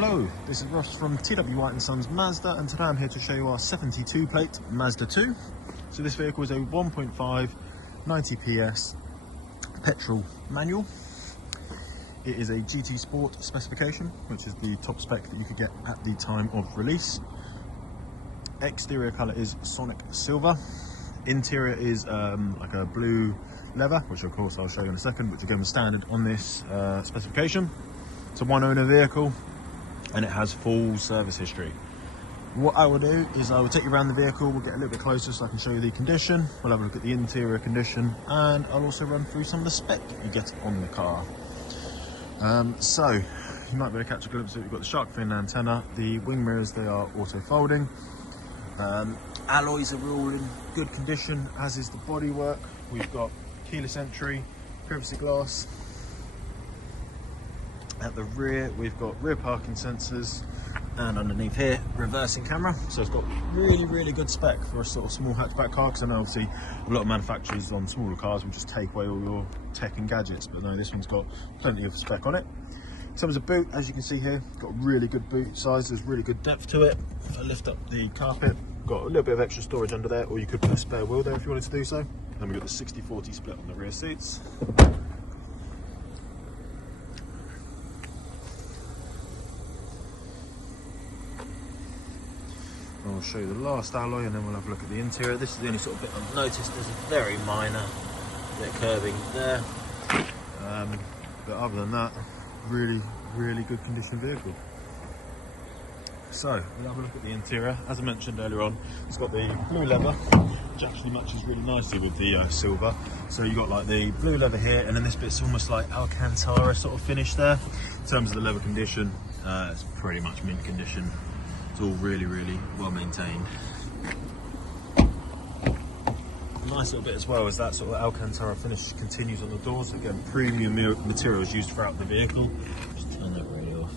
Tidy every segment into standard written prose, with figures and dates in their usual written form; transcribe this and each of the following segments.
Hello, this is Ross from TW White & Sons Mazda, and today I'm here to show you our 72 plate Mazda 2. So this vehicle is a 1.5 90 PS petrol manual. It is a GT Sport specification, which is the top spec that you could get at the time of release. Exterior colour is Sonic Silver. Interior is like a blue leather, which of course I'll show you in a second, which again was standard on this specification. It's a one owner vehicle and it has full service history. What I will do is I will take you around the vehicle, we'll get a little bit closer so I can show you the condition, we'll have a look at the interior condition, and I'll also run through some of the spec you get on the car. So you might be able to catch a glimpse of it. You've got the shark fin antenna, the wing mirrors, they are auto folding. Alloys are all in good condition, as is the bodywork. We've got keyless entry, privacy glass. At the rear, we've got rear parking sensors, and underneath here, reversing camera. So it's got really good spec for a sort of small hatchback car, because I know obviously a lot of manufacturers on smaller cars will just take away all your tech and gadgets, but no, this one's got plenty of spec on it. In terms of boot, as you can see here, got really good boot size, there's really good depth to it. If I lift up the carpet, got a little bit of extra storage under there, or you could put a spare wheel there if you wanted to do so. Then we've got the 60/40 split on the rear seats. I'll show you the last alloy and then we'll have a look at the interior. This is the only sort of bit I've noticed. There's a very minor bit of curving there. But other than that, really good condition vehicle. So we'll have a look at the interior. As I mentioned earlier on, it's got the blue leather, which actually matches really nicely with the silver. So you've got like the blue leather here, and then this bit's almost like Alcantara sort of finish there. In terms of the leather condition, it's pretty much mint condition. It's all really well maintained. Nice little bit as well is that sort of Alcantara finish continues on the doors. Again, premium materials used throughout the vehicle. Just turn that radio off.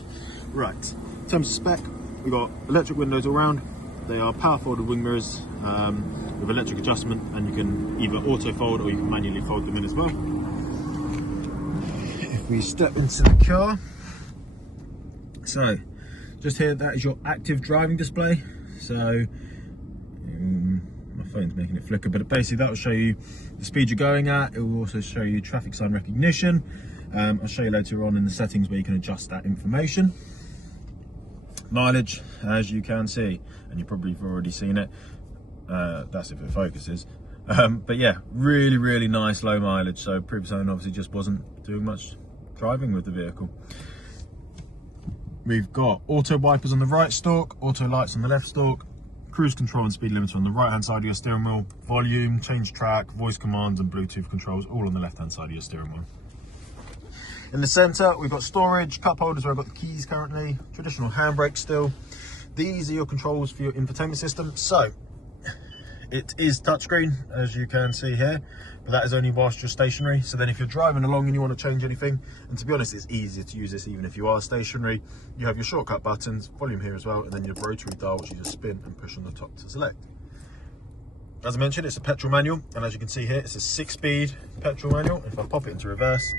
Right, in terms of spec, we've got electric windows all round. They are power folded wing mirrors with electric adjustment, and you can either auto fold or you can manually fold them in as well. If we step into the car, so just here, that is your active driving display. So my phone's making it flicker, but basically that will show you the speed you're going at. It will also show you traffic sign recognition. I'll show you later on in the settings where you can adjust that information. Mileage, as you can see, and you probably have already seen it. That's if it focuses. But yeah, really nice low mileage. So previous owner obviously just wasn't doing much driving with the vehicle. We've got auto wipers on the right stalk, auto lights on the left stalk, cruise control and speed limiter on the right hand side of your steering wheel, volume, change track, voice commands and Bluetooth controls all on the left hand side of your steering wheel. In the centre, we've got storage, cup holders where I've got the keys currently, traditional handbrake still. These are your controls for your infotainment system. So it is touchscreen, as you can see here, but that is only whilst you're stationary. So then if you're driving along and you want to change anything, and to be honest, it's easier to use this even if you are stationary. You have your shortcut buttons, volume here as well, and then your rotary dial, which you just spin and push on the top to select. As I mentioned, it's a petrol manual, and as you can see here, it's a 6-speed petrol manual. If I pop it into reverse,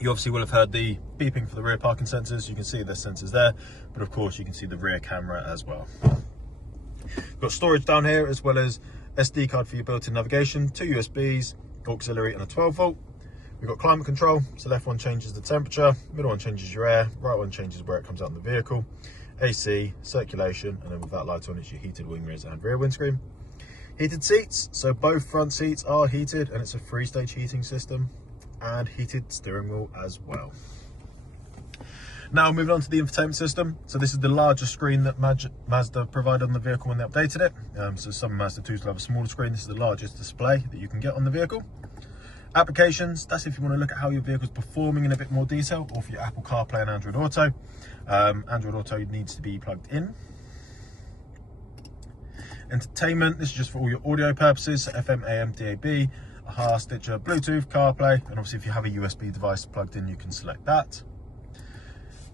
you obviously will have heard the beeping for the rear parking sensors. You can see there's sensors there, but of course you can see the rear camera as well. Got storage down here, as well as SD card for your built-in navigation, 2 USBs, auxiliary and a 12 volt. We've got climate control, so left one changes the temperature, middle one changes your air, right one changes where it comes out in the vehicle, AC, circulation, and then with that light on, it's your heated wing mirrors and rear windscreen. Heated seats, so both front seats are heated, and it's a 3-stage heating system, and heated steering wheel as well. Now moving on to the infotainment system. So this is the larger screen that Mazda provided on the vehicle when they updated it. So some Mazda 2s will have a smaller screen. This is the largest display that you can get on the vehicle. Applications, that's if you want to look at how your vehicle's performing in a bit more detail, or for your Apple CarPlay and Android Auto. Android Auto needs to be plugged in. Entertainment, this is just for all your audio purposes, so FM, AM, DAB, AHA, Stitcher, Bluetooth, CarPlay, and obviously if you have a USB device plugged in, you can select that.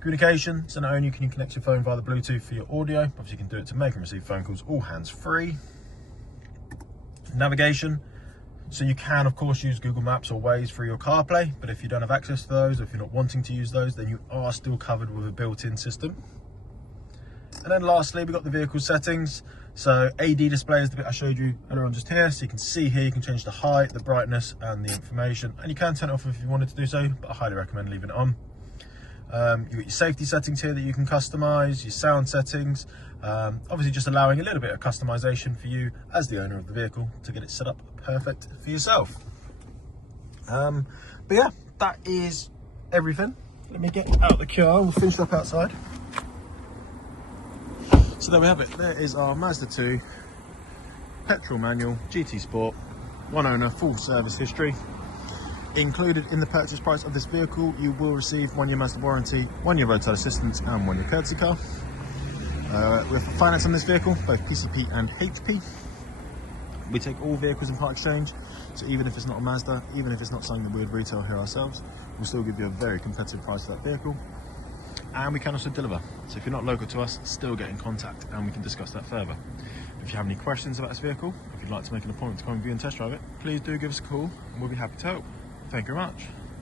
Communication, so not only can you connect your phone via the Bluetooth for your audio, obviously you can do it to make and receive phone calls, all hands free. Navigation, So you can of course use Google Maps or Waze through your CarPlay, but if you don't have access to those, or if you're not wanting to use those, then you are still covered with a built-in system. And then lastly, we've got the vehicle settings. So AD display is the bit I showed you earlier on just here. So you can see here, you can change the height, the brightness, and the information. And you can turn it off if you wanted to do so, but I highly recommend leaving it on. You've got your safety settings here that you can customize, your sound settings, obviously just allowing a little bit of customization for you as the owner of the vehicle to get it set up perfect for yourself. But yeah, that is everything. Let me get out the car, we'll finish up outside. So there we have it, there is our Mazda 2 petrol manual GT Sport, one owner, full service history. Included in the purchase price of this vehicle, you will receive 1 year Mazda warranty, 1 year roadside assistance, and 1 year courtesy car. We have finance on this vehicle, both PCP and HP. We take all vehicles in part exchange, so even if it's not a Mazda, even if it's not something that we would retail here ourselves, we'll still give you a very competitive price for that vehicle. And we can also deliver. So if you're not local to us, still get in contact and we can discuss that further. If you have any questions about this vehicle, if you'd like to make an appointment to come and view and test drive it, please do give us a call and we'll be happy to help. Thank you very much.